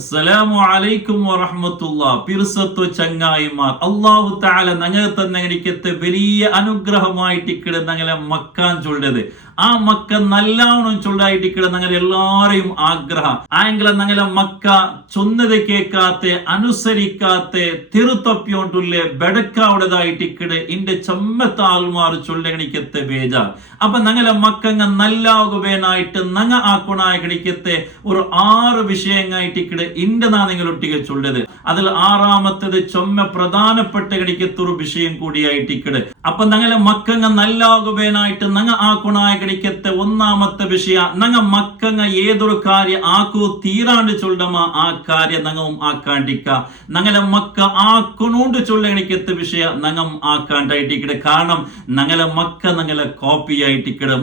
അസ്സലാമു അലൈക്കും വറഹ്മത്തുള്ളാഹി. പിർസത്തു ചങ്ങായിമാർ, അല്ലാഹു തആല ഞങ്ങൾ തന്നെത്തെ വലിയ അനുഗ്രഹമായിട്ട് ഞങ്ങളെ മക്കാൻ ചൊല്ലത്. ആ മക്ക നല്ലവണ്ണം ചൊല്ലായിട്ട് ഞങ്ങൾ എല്ലാരെയും ആഗ്രഹം ആയെങ്കില ഞങ്ങളെ മക്ക ചൊന്നത് കേൾക്കാത്ത അനുസരിക്കാത്ത തിരുത്തപ്പിയോണ്ടുള്ള ബെടക്കാവുടേതായിട്ട് ഇന്റെ ചെമ്മത്ത ആൾമാർ ചൊല്ലണിക്കത്തെ ബേജാർ. അപ്പൊ ഞങ്ങളെ മക്കങ്ങ നല്ലാകുവേനായിട്ട് ഞങ്ങ ആക്കുണായിക്കത്തെ ഒരു 6 വിഷയങ്ങളായിട്ട് ഇന്റെ നാ നിങ്ങളൊട്ടിಗೆ ചൊല്ലത്. അതിൽ 6ാമത്തേത് ചൊമ്മ പ്രധാനപ്പെട്ട ഒരു വിഷയം കൂടിയായിട്ട്. അപ്പൊ ഞങ്ങളെ മക്കങ്ങ നല്ലാകുവേനായിട്ട് ഞങ്ങ ആക്കുണായിക്കത്തെ 1ാമത്തെ വിഷയ ഞങ്ങ മക്കങ്ങ ഏതൊരു കാര്യം ആക്കൂ തീരാണ്ട് ചൊല്ലമ ആ കാര്യം ഞങ്ങളും ആക്കാണ്ടിക്ക. ഞങ്ങളെ മക്ക ആക്കണോണ്ട് ചൊല്ലണിക്കത്തെ വിഷയ ഞങ്ങം ആക്കാണ്ടായിട്ട്. കാരണം ഞങ്ങളെ മക്ക ഞങ്ങളെ കോപ്പി ആയിട്ട്.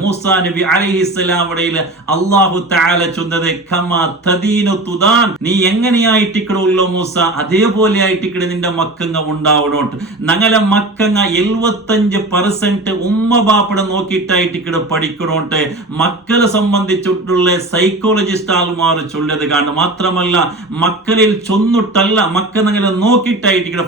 മൂസാ നബി അലൈഹിസ്സലാമിടയില് അല്ലാഹു തആല ചൊന്നത് കമാ തദീനു തുദാൻ, നീ എങ്ങനെയായിട്ടിക്കടല്ലോ മൂസ അതേപോലെ ആയിട്ടിക്കട നിന്റെ മക്കങ്ങ ഉണ്ടാവണോട്ട്. ഞങ്ങളെ മക്കങ്ങ 75% ഉമ്മ ബാപ്പടെ നോക്കിയിട്ടായിട്ടിക്കട പഠിക്കണോട്ട്. മക്കളെ സംബന്ധിച്ചിട്ടുള്ള സൈക്കോളജിസ്റ്റ് ആൾമാർ ചൊല്ലത് കാണും. മാത്രമല്ല മക്കളിൽ ചൊന്നിട്ടല്ല മക്ക ഞങ്ങളെ നോക്കിയിട്ടായിട്ടിക്കട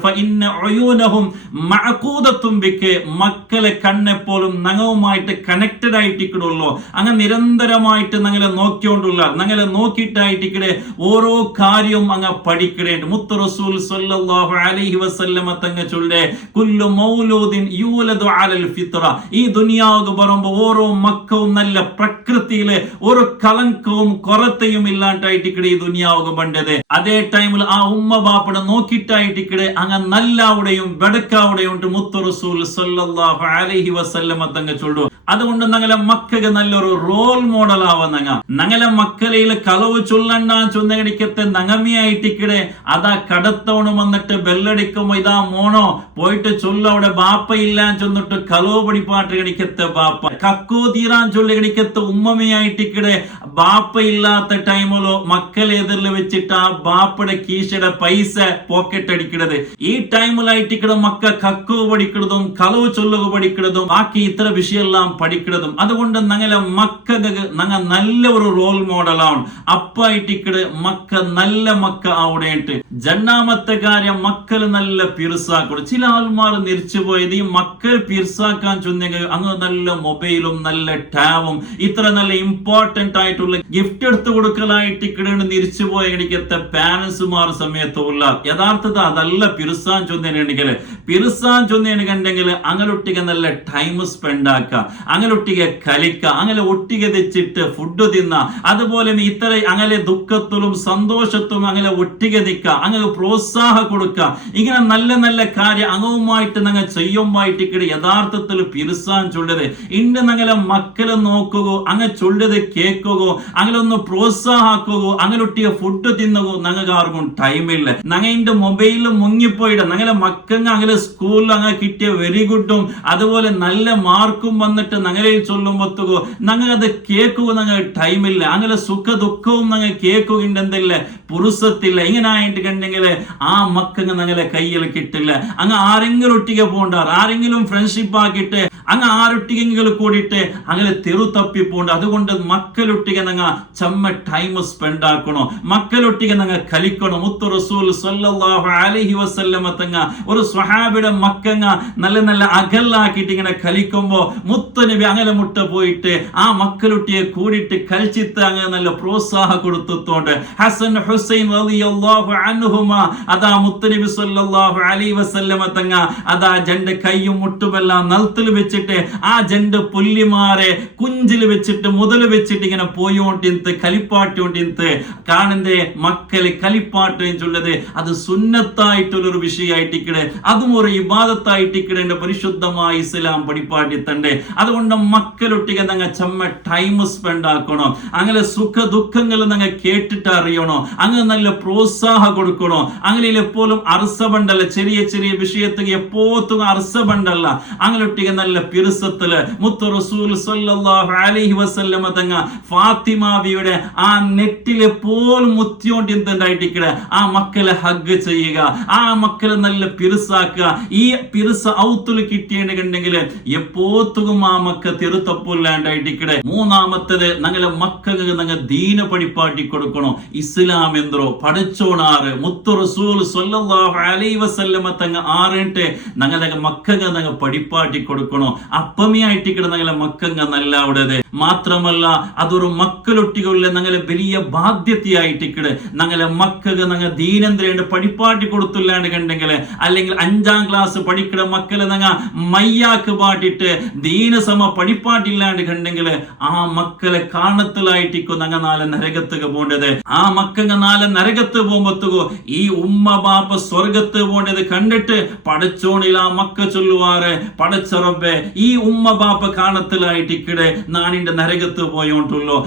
മക്കളെ കണ്ണെപ്പോലും നഖവുമായിട്ട് കണക്റ്റഡ് ആയിട്ടിക്കടുള്ളൂ. അങ്ങനെ നിരന്തരമായിട്ട് ഞങ്ങളെ നോക്കിക്കൊണ്ടുള്ള ഞങ്ങളെ നോക്കിയിട്ടായിട്ടിക്കടെ ഓരോ കാര്യവും അങ്ങ് പഠിക്കണേണ്ട്. മുത്ത് റസൂൽ സ്വല്ലല്ലാഹു അലൈഹി വസല്ലമ തങ്ങ ചൊല്ലേ കുല്ലു മൗലൂദിൻ യൂലദു അലൽ ഫിത്ര. ഈ ദുനിയാവ് പറയുമ്പോൾ ഓരോ മക്കവും നല്ല പ്രകൃതിയിലെ ഒരു കളങ്കവും കൊറത്തയും ഇല്ലാണ്ടായിട്ടിക്കടെ ഈ ദുനിയാവ് ബണ്ടത്. അതേ ടൈമിൽ ആ ഉമ്മ ബാപ്പടെ നോക്കിയിട്ടായിട്ടിക്കടെ അങ്ങ് നല്ലാവുടെയും ബെടക്കാവുടെയും ഉണ്ട് മുത്ത് റസൂൽ സ്വല്ലല്ലാഹു അലൈഹി വസല്ലമ തങ്ങ ചൊല്ലു. അതുകൊണ്ട് ഞങ്ങളെ മക്കൾക്ക് നല്ലൊരു റോൾ മോഡൽ ആവുന്നങ്ങ. ഞങ്ങളെ മക്കളയിൽ കളവ് ചൊല്ലണ്ട ചൊന്നടിക്കത്തെ നങ്ങമിയായിട്ടിക്കടെ അതാ കടത്തവണ് വന്നിട്ട് ബെല്ലടിക്കുമ്പോ ഇതാ മോണോ പോയിട്ട് ചൊല്ല അവിടെ ബാപ്പ ഇല്ലാൻ ചൊന്നിട്ട് കളവ് പടിപ്പാട്ട് കടിക്കത്തെ ബാപ്പ. കക്കോ തീരാൻ ചൊല്ലി കടിക്കത്തെ ഉമ്മമ്മയായിട്ടിക്കടെ ബാപ്പ ഇല്ലാത്ത ടൈമിലോ മക്കളെ എതിരിൽ വെച്ചിട്ട് ആ ബാപ്പയുടെ കീശയുടെ പൈസ പോക്കറ്റ് അടിക്കണത്. ഈ ടൈമിലായിട്ടിക്കടെ മക്ക കക്കോ പഠിക്കണതും കളവ് ചൊല്ലുക പഠിക്കണതും ബാക്കി ഇത്ര വിഷയെല്ലാം പഠിക്കണതും. അതുകൊണ്ട് ഞങ്ങളെ മക്കൾക്ക് ഞങ്ങൾ നല്ല ഒരു റോൾ മോഡലാണ്. അപ്പായിട്ടിക്കടെ മക്ക നല്ല മക്ക അവിടെയിട്ട്. രണ്ടാമത്തെ കാര്യം മക്കൾ നല്ല പിർസാക്കണം. ചില ആൾമാർ നിരിച്ചുപോയത് ഈ മക്കൾ പിർസാക്കാൻ ചൊന്നെങ്കിൽ അങ്ങ് നല്ല മൊബൈലും നല്ല ടാബും ഇത്ര നല്ല ഇമ്പോർട്ടന്റ് ആയിട്ടുള്ള ഗിഫ്റ്റ് എടുത്തു കൊടുക്കലായിട്ടിക്കടെ നിരിച്ചുപോയ എനിക്കത്തെ പാരന്റ്സുമാർ സമയത്തുള്ള യഥാർത്ഥത അതല്ല പിർസാൻ ചൊന്നേനെങ്കിൽ. പിർസാൻ ചൊന്നേനെങ്കിൽ അങ്ങനൊട്ടിಗೆ നല്ല ടൈം സ്പെൻഡ് ആക്ക, അങ്ങനൊട്ടിಗೆ കളിക്ക, അങ്ങനെ ഒട്ടിಗೆ തെച്ചിട്ട് ഫുഡ് തിന്ന, അതുപോലെ ഇത്ര അങ്ങനെ ദുഃഖത്തിലും സന്തോഷത്തിലും അങ്ങനെ ഒട്ടിಗೆ നിൽക്ക, അങ്ങനെ പ്രോത്സാഹ കൊടുക്ക. ഇങ്ങനെ നല്ല നല്ല കാര്യം അങ്ങവുമായിട്ട് ഞങ്ങൾ ചെയ്യുമ്പോയിട്ടിക്കടെ യഥാർത്ഥത്തിൽ പിർസാൻ ചൊല്ലത്. ഇന്ന് ഞങ്ങളെ മക്കളെ നോക്കുകയോ അങ്ങ് ചൊല്ലത് കേൾക്കുകയോ അങ്ങനെ ഒന്ന് പ്രോത്സാഹാക്കുകയോ അങ്ങനൊട്ടിಗೆ ഫുഡ് തിന്നുകയോ ഞങ്ങൾക്ക് ആർക്കും ടൈമില്ല. ഞങ്ങളുടെ മൊബൈലിൽ മുങ്ങിപ്പോയിട്ട് ഞങ്ങളെ മക്കങ്ങ അങ്ങനെ സ്കൂളിൽ അങ്ങ് കിട്ടിയ വെരി ഗുഡും അതുപോലെ നല്ല മാർക്കും വന്നിട്ട് ഞങ്ങളെ ചൊല്ലുമ്പോത്തുകോ ഞങ്ങൾക്കത് കേൾക്കുക ഞങ്ങൾക്ക് ടൈമില്ല. അങ്ങനെ സുഖ ദുഃഖവും ഞങ്ങൾ കേൾക്കുകയുണ്ടെന്നില്ല, പുരുഷത്തില്ല. ഇങ്ങനെ ആയിട്ട് കണ്ടെങ്കിൽ ആ മക്കങ്ങ് ഞങ്ങളെ കയ്യിൽ കിട്ടില്ല. അങ്ങ് ആരെങ്കിലും ഒട്ടിಗೆ പോണ്ടാർ, ആരെങ്കിലും ഫ്രണ്ട്ഷിപ്പ് ആക്കിയിട്ട് അങ്ങ് ആരൊട്ടിಗೆങ്കിലും കൂടിയിട്ട് അങ്ങനെ തെരു തപ്പി പോണ്ട. അതുകൊണ്ട് മക്കളൊട്ടിಗೆ ഞങ്ങൾ ചമ്മ ടൈം സ്പെൻഡ് ആക്കണോ, മക്കളൊട്ടിಗೆ ഞങ്ങൾ കളിക്കണോ. മുത്ത് റസൂൽ സ്വല്ലല്ലാഹു അലൈഹി വസല്ലമ തങ്ങ ഒരു സ്വഹാബിയുടെ മക്കങ്ങ നല്ല നല്ല അകലാക്കിയിട്ട് ഇങ്ങനെ കളിക്കുമ്പോ മുത്ത് നബി അങ്ങനെ മുട്ട പോയിട്ട് ആ മക്കളൊട്ടിയെ കൂടിയിട്ട് കളിച്ചിട്ട് അങ്ങനെ നല്ല പ്രോത്സാഹ കൊടുത്തോണ്ട് ഹസൻ ഹുസൈൻ റളിയല്ലാഹു അൻഹുമ അതാ മുത്ത് നബി സ്വല്ലല്ലാഹു അലൈഹി വസല്ലമ തങ്ങ അതാ ജന്റെ കൈയും മുട്ടുമെല്ലാം നിലത്തിൽ വെച്ചിട്ട് ആ ജന്റെ പുല്ലിമാരെ കുഞ്ചിൽ വെച്ചിട്ട് മുതൽ വെച്ചിട്ട് ഇങ്ങനെ പോയോണ്ടിന്ത് കളിപ്പാട്ടോണ്ടിന്ത് കാണുന്നേ മക്കളെ കളിപ്പാട്ട് ചൊല്ലത് അത് സുന്നത്തായിട്ടുള്ളൊരു വിഷയമായിട്ടിക്കടെ, അതും ഒരു ഇബാദത്തായിട്ടിക്കടെ പരിശുദ്ധമായ ഇസ്ലാം പഠിപ്പാട്ടി തന്നെ. അതുകൊണ്ട് മക്കളൊട്ടിಗೆ ഞങ്ങൾ ചമ്മ ടൈം സ്പെൻഡ് ആക്കണോ, അങ്ങനെ സുഖ ദുഃഖങ്ങൾ ഞങ്ങൾ കേട്ടിട്ട് അറിയണോ, അങ്ങനെ നല്ല പ്രോത്സാഹ കൊടുക്കണോ. അങ്ങനെ എപ്പോഴും അർസബണ്ടല്ല, ചെറിയ ചെറിയ വിഷയത്തിൽ എപ്പോഴും അർസബണ്ടല്ല, അങ്ങനൊട്ടിಗೆ നല്ല പിറുസത്തില് മുത്തു റസൂൽ സല്ലല്ലാഹു അലൈഹി വസല്ലമ തങ്ങ ഫാത്തിമാവിയുടെ ആ നെറ്റിലെ പോലും മുത്തിയോണ്ട് എന്തുണ്ടായിട്ടിക്കടെ ആ മക്കളെ ഹഗ് ചെയ്യുക, ആ മക്കളെ നല്ല പിറുസാക്കുക. ഈ പിറുസ ഔത്തുല് കിട്ടിയിട്ടുണ്ടെങ്കിൽ എപ്പോത്തും ആ മക്ക തിരുത്തപ്പില്ലാണ്ടായിട്ടിക്കടെ. മൂന്നാമത്തത് ഞങ്ങളെ മക്കൾക്ക് ഞങ്ങൾ ദീന പഠിപ്പാട്ടി കൊടുക്കണോ. ഇസ്ലാം എന്തോ പഠിച്ചോണാറ് മുത്തു റസൂൽ സല്ലല്ലാഹു അലൈഹി വസല്ലമ തങ്ങ ആറിട്ട് ഞങ്ങളെ മക്കൾക്ക് ഞങ്ങൾ പഠിപ്പാട്ടി കൊടുക്കണോ. അപ്പമേ ആയിട്ടിക്കടെ ഞങ്ങളെ മക്കങ്ങ നല്ല ഉടത്. മാത്രമല്ല അതൊരു മക്കളൊട്ടികളിലെ ഞങ്ങളെ വലിയ ബാധ്യതയായിട്ടിക്കടെ. ഞങ്ങളെ മക്കൾക്ക് ഞങ്ങൾ ദീനേന്ദ്രയുടെ പഠിപ്പാട്ടി കൊടുത്തില്ലാണ്ട് കണ്ടെങ്കിൽ, അല്ലെങ്കിൽ 5ാം ക്ലാസ് പഠിക്കുന്ന മക്കളെ ഞങ്ങൾ മയ്യാക്ക് പാട്ടിട്ട് ദീനസമ പഠിപ്പാട്ടില്ലാണ്ട് കണ്ടെങ്കിൽ ആ മക്കളെ കാണത്തിലായിട്ടിക്കോ ഞങ്ങൾ നാളെ നരകത്തുക പോണ്ടത്. ആ മക്കങ്ങ നാളെ നരകത്ത് പോകുമ്പത്തുകോ ഈ ഉമ്മ ബാപ്പ സ്വർഗത്ത് പോണ്ടത് കണ്ടിട്ട് പടച്ചോണിൽ ആ മക്ക ചൊല്ലുവാറ്, പടച്ചറബേ ഈ ഉമ്മ ബാപ്പ കാണത്തിലായിട്ടിക്കടെ നാണിന്റെ നരകത്ത് പോയോണ്ടുള്ളൂ.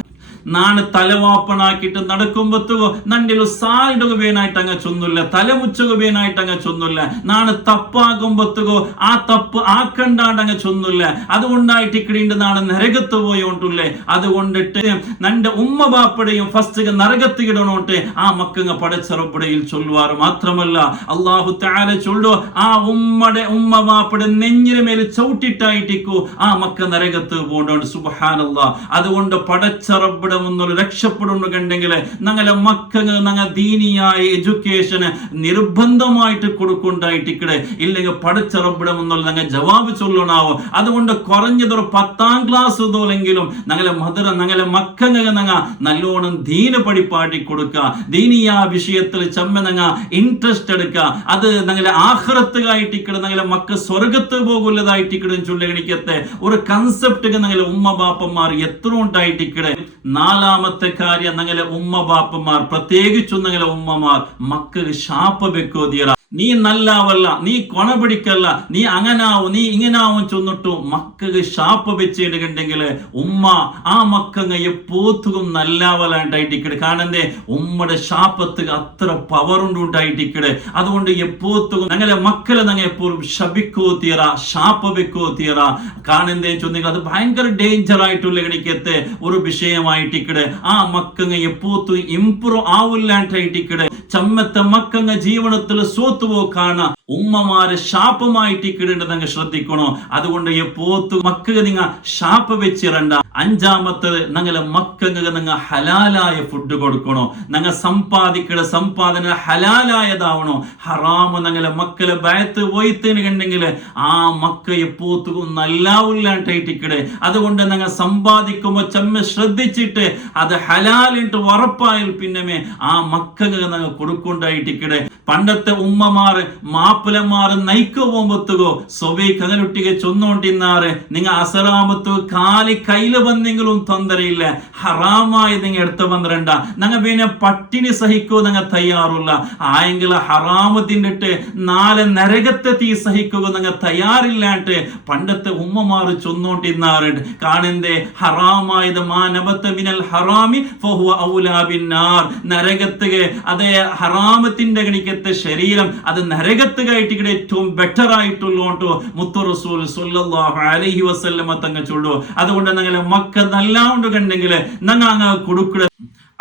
നാണ് തലവാപ്പണാക്കിട്ട് നടക്കുമ്പത്തുകോ നണ്ടിലു സായിടുകവേനായിട്ട് അങ്ങ് ചൊന്നില്ല, തലമുച്ചുകവേനായിട്ട് അങ്ങ് ചൊന്നില്ല. നാണ് തപ്പാകുമ്പത്തുകോ ആ തപ്പ് ആക്കണ്ടാണ്ട് അങ്ങ് ചൊന്നില്ല. അതുകൊണ്ടായിട്ട് ഇക്കടിന്റെ നാണ് നരകത്ത് പോയോണ്ടുള്ളേ. അതുകൊണ്ടിട്ട് നന്റെ ഉമ്മ ബാപ്പടയും ഫസ്റ്റ് നരകത്ത് ഇടണോട്ടെ ആ മക്കങ്ങ പടച്ചറപ്പടയിൽ ചൊല്ലുവാറ്. മാത്രമല്ല അള്ളാഹു തആല ചൊല്ലോ ആ ഉമ്മ ബാപ്പയുടെ നെഞ്ഞിന് മേൽ ചവിട്ടിട്ടായിട്ടിക്കോ ആ മക്ക നരകത്ത് പോകണ്ടോണ്ട്. സുബ്ഹാനല്ലാഹ്. അതുകൊണ്ട് പടച്ചറപ്പട രക്ഷപ്പെടുന്നു കണ്ടെങ്കിൽ ഞങ്ങളെ മക്കൾക്ക് ഞങ്ങൾ ദീനിയായ എഡ്യൂക്കേഷന് നിർബന്ധമായിട്ട് കൊടുക്കൊണ്ടായിട്ടിക്കടെ. ഇല്ലെങ്കിൽ പഠിച്ചറപ്പിടം എന്നുള്ള ഞങ്ങൾ ജവാബ് ചൊല്ലണാവോ. അതുകൊണ്ട് കുറഞ്ഞതൊരു 10ാം ക്ലാസ് തോലെങ്കിലും ഞങ്ങളെ മക്കൾക്ക് ഞങ്ങൾ നല്ലോണം ദീന പഠിപ്പാട്ടി കൊടുക്കുക. ദീനിയ വിഷയത്തിൽ ചമ്മ ഞങ്ങൾ ഇൻട്രസ്റ്റ് എടുക്കുക. അത് ഞങ്ങളെ ആഖിറത്തുകായിട്ടിക്കടെ ഞങ്ങളെ മക്ക സ്വർഗത്ത് പോകുന്നതായിട്ടിക്കടെ ചൊല്ലിക്കത്തെ ഒരു കൺസെപ്റ്റ് ഞങ്ങളെ ഉമ്മ ബാപ്പന്മാർ എത്ര ഉണ്ടായിട്ടിക്കടെ. 4ാമത്തെ കാര്യം ഞങ്ങളെ ഉമ്മ ബാപ്പന്മാർ, പ്രത്യേകിച്ചും ഞങ്ങളെ ഉമ്മമാർ മക്കൾക്ക് ശാപ വെക്കോ തീറ. നീ നല്ലാവല്ല, നീ കൊണ പിടിക്കല്ല, നീ അങ്ങനാവും, നീ ഇങ്ങനാവും ചൊന്നിട്ടു മക്കൾക്ക് ശാപ വെച്ചിട്ടുണ്ടെങ്കിൽ ഉമ്മ ആ മക്കങ്ങ എപ്പോത്തും നല്ലാവലായിട്ടിക്കടെ. കാണണ്ടേ ഉമ്മയുടെ ശാപത്ത് അത്ര പവർ ഉണ്ടായിട്ടിക്കടെ. അതുകൊണ്ട് എപ്പോത്തും ഞങ്ങളെ മക്കളെ ഞങ്ങൾ എപ്പോഴും ശപിക്കോ തീറ, ശാപ വെക്കോ തീറ. കാണന്തേ ചൊന്നെങ്കിൽ അത് ഭയങ്കര ഡേഞ്ചർ ആയിട്ടുള്ള ഗണിക്കത്തെ ഒരു വിഷയമായിട്ടിക്കടെ. ആ മക്കങ്ങ എപ്പോത്തും ഇംപ്രൂവ് ആവില്ലാണ്ടായിട്ടിക്കടെ. ചമ്മത്തെ മക്കങ്ങ ജീവനത്തിൽ സോത്തുവോ കാണ ഉമ്മമാരെ ശാപമായിട്ടിക്കിടേണ്ടത് നിങ്ങൾ ശ്രദ്ധിക്കണോ. അതുകൊണ്ട് എപ്പോത്തും മക്കൾക്ക് നിങ്ങൾ ശാപ വെച്ചിരണ്ട. 5ാമത്തത് ഞങ്ങളെ മക്കൾക്ക് നിങ്ങൾ ഹലാലായ ഫുഡ് കൊടുക്കണോ. ഞങ്ങൾ സമ്പാദിക്കണ സമ്പാദന ഹലാലായതാവണോ. ഹറാമ് ഞങ്ങളെ മക്കളെ ഭയത്ത് പോയിത്തേന് കണ്ടെങ്കിൽ ആ മക്ക എപ്പോത്തും നല്ലാവില്ലാണ്ടായിട്ടിക്കടെ. അതുകൊണ്ട് ഞങ്ങൾ സമ്പാദിക്കുമ്പോ ചമ്മ ശ്രദ്ധിച്ചിട്ട് അത് ഹലാലിട്ട് ഉറപ്പായാൽ പിന്നെ ആ മക്കൾക്ക് ഞങ്ങൾ കൊടുക്കൊണ്ടായിട്ടിക്കടെ. പണ്ടത്തെ ഉമ്മമാർ മാപ്പിളമാർ നയിക്കു പോകുമ്പത്തുകോ സ്വബൈ കങ്ങലൊട്ടിಗೆ ചൊന്നോണ്ടിന്നാറ് നിങ്ങൾ അസറാമത്ത് കാലി കയ്യില് വന്നെങ്കിലും തൊന്തരയില്ല. ഹറാമായി നിങ്ങൾ എടുത്തു വന്നിരണ്ട. ഞങ്ങൾ പിന്നെ പട്ടിണി സഹിക്കോ നിങ്ങൾ തയ്യാറുള്ള. ആയെങ്കിൽ ഹറാമത്തിൻ്റെ നാളെ നരകത്തെ തീ സഹിക്കുക നിങ്ങൾ തയ്യാറില്ലാണ്ട് പണ്ടത്തെ ഉമ്മമാർ ചൊന്നോണ്ടിന്നാറുണ്ട്. കാണണ്ടേ ഹറാമായത് മാനബത്ത മിനൽ ഹറാമി ഫഹുവ ഔലാ ബിന്നാർ. നരകത്തുക അതേ ഹറാമത്തിന്റെ ഗണിക്കത്തെ ശരീരം അത് നരകത്തുകായിട്ടിക്കടെ ഏറ്റവും ബെറ്റർ ആയിട്ടുള്ളോട്ടോ മുത്തു റസൂൽ സല്ലല്ലാഹു അലൈഹി വസല്ലമ തങ്ങ ചൊല്ലു. അതുകൊണ്ട് ഞങ്ങളെ മക്ക നല്ലാണ്ട് കണ്ടെങ്കിൽ ഞങ്ങൾ അങ്ങ് കൊടുക്കുക.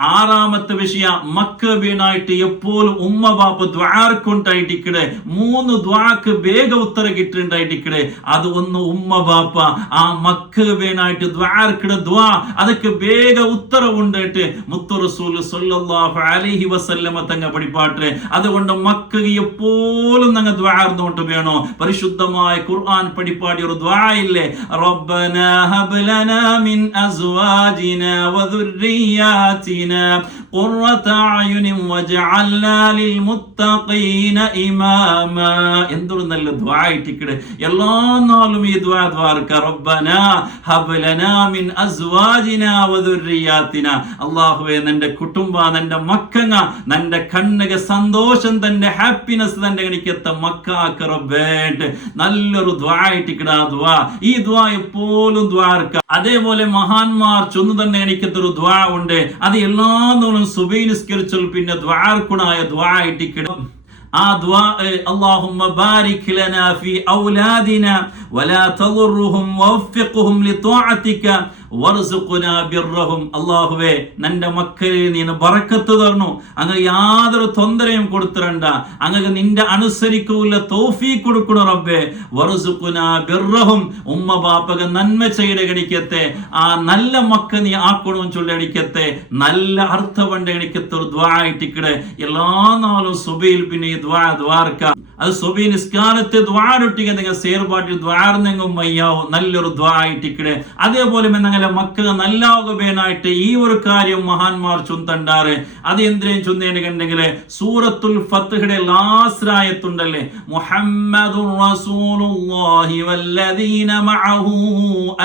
6ാമത്തെ വിഷയ മക്ക വീണായിട്ട് എപ്പോഴും ഉമ്മ ബാപ്പ ദ്വാർക്കുണ്ടായിട്ടിക്കടെ. 3 ദ്വാക്ക് വേഗ ഉത്തര കിട്ടുണ്ടായിട്ടിക്കടെ. അത് ഒന്ന് ഉമ്മ ബാപ്പ ആ മക്ക വീണായിട്ട് ദ്വാർക്കിടെ ദ്വാ അതൊക്കെ വേഗ ഉത്തര ഉണ്ടായിട്ട് മുത്തു റസൂൽ സല്ലല്ലാഹു അലൈഹി വസല്ലമ തങ്ങ പഠിപ്പാട്ടെ. അതുകൊണ്ട് മക്ക എപ്പോഴും ഞങ്ങൾ ദ്വാർന്നുകൊണ്ട് വേണോ. പരിശുദ്ധമായ ഖുർആൻ പഠിപ്പാടി ഒരു ദ്വാ ഇല്ലേ, റബ്ബനാ ഹബ് ലനാ മിൻ അസ്വാജിനാ വദുർരിയാതിനാ قرة أعين وجعلنا للمتقين إماما. എന്തൊരു നല്ല ദുആ ആയിട്ടിക്കടെ. എല്ലാ നാളും ഈ ദുആ ദ്വാർക്ക. റബ്ബനാ ഹബ് ലനാ മിൻ അസ്വാജിനാ വദുർരിയാതിനാ. അല്ലാഹുവേ നിന്റെ കുടുംബ നിന്റെ മക്കങ്ങ നിന്റെ കണ്ണുക സന്തോഷം തന്റെ ഹാപ്പിനെസ് തന്റെ ഗണിക്കത്തെ മക്കാക്ക റബ്ബേ. നല്ലൊരു ദുആ ആയിട്ടിക്കട. ആ ദുആ ഈ ദുആ എപ്പോഴും ദ്വാർക്ക. അതേപോലെ മഹാന്മാർ ചൊന്നു തന്നെ എനിക്കത്തൊരു ദുആ ഉണ്ട്. അത് എല്ലാ നാളും സുബഹി നിസ്കരിച്ചാൽ പിന്നെ ദ്വാർക്കുണായ ദ്വാ ആയിട്ടിക്കട. ആ ദുആ അല്ലാഹുമ്മ ബാരിക് ലനാ ഫീ ഔലാദിനാ വലാ തദുർറുഹും വവഫിഖ്ഹും ലിത്വാഅതിക വർസുഖ്നാ ബിർറഹും. അല്ലാഹുവേ നിന്റെ മക്കളിൽ നീ ബറക്കത്ത് തരണു, അങ്ങ് യാതൊരു തൊന്തരയും കൊടുത്തിരണ്ട, അങ്ങ് നിന്റെ അനുസരിക്കൂല തൗഫീഖ് കൊടുക്കണു റബ്ബേ. വർസുഖ്നാ ബിർറഹും, ഉമ്മ ബാപ്പക്ക് നന്മ ചെയ്യടിക്കത്തെ, ആ നല്ല മക്ക നീ ആക്കണവും ചൊല്ലടിക്കത്തെ. നല്ല അർത്ഥവണ്ട എനിക്കത്തൊരു ദ്വാ ആയിട്ടിക്കടെ എല്ലാ നാളും സുബയിൽ പിന്നെ ഈ ദ്വാർക്ക. അത് സുബി നിസ്കാരത്തെ ദ്വാരൊട്ടിക നിങ്ങൾ സേർപാട്ടി ദ്വാർന്നെങ്കും മയ്യാവും നല്ലൊരു ദ്വാ ആയിട്ടിക്കടെ. അതേപോലെ ഞങ്ങളെ മക്കൾ നല്ലാവുകയായിട്ട് ഈ ഒരു കാര്യം മഹാന്മാർ ചൊന്തണ്ടാറ്. അത് എന്തിനേം ചൊന്നേനെ കണ്ടെങ്കിൽ സൂറത്തുൽ ഫത്ഹിയുടെ ലാസ്റായത്തുണ്ടല്ലേ, മുഹമ്മദുർ റസൂലുള്ളാഹി വല്ലദീന മഅഹു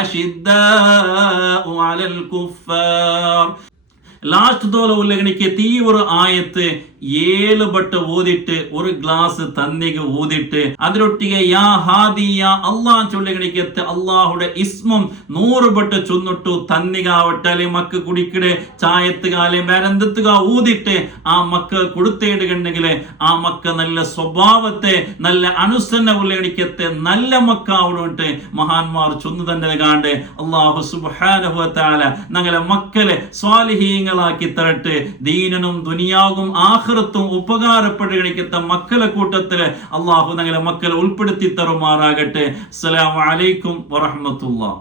അശിദ്ദാഉ അലൽ കുഫാർ. ലാസ്റ്റ് തോല ഉല്ലഗണിക്ക് ഈ ഒരു ആയത്ത് 7 ബട്ട ഊതിട്ട് ഒരു ഗ്ലാസ് തന്നിക ഊതിട്ട് അതിലൊട്ടിಗೆ യാ ഹാദി യാ അല്ലാഹ് ചൊല്ലുകണിക്കത്തെ അല്ലാഹുടെ ഇസ്മും 100 ബട്ട ചൊന്നിട്ടു തന്നികാവട്ടെ മക്ക കുടിക്കടെ ചായത്തുകാലെ ബരന്തത്തുക ഊതിട്ട് ആ മക്ക കൊടുത്തേടുകണ്ടെങ്കിൽ ആ മക്ക നല്ല സ്വഭാവത്തെ നല്ല അനുസരണ ഉല്ലഗണിക്കത്തെ നല്ല മക്ക ആവണോട്ട് മഹാന്മാർ ചൊന്നു തന്നെ കാണ്ട് അല്ലാഹു സുബ്ഹാനഹു വ തആല ഞങ്ങളെ മക്കളെ സ്വാലിഹീങ്ങളാക്കി തരട്ടെ. ദീനനും ദുനിയാവും ആഖിറത്തും ഉപകാരപ്പെടുകണിക്കത്ത മക്കളെ കൂട്ടത്തില് അള്ളാഹു ഞങ്ങളെ മക്കളെ ഉൾപ്പെടുത്തി തരുമാറാകട്ടെ. അസ്സലാമു അലൈക്കും വറഹ്മത്തുള്ളാഹി.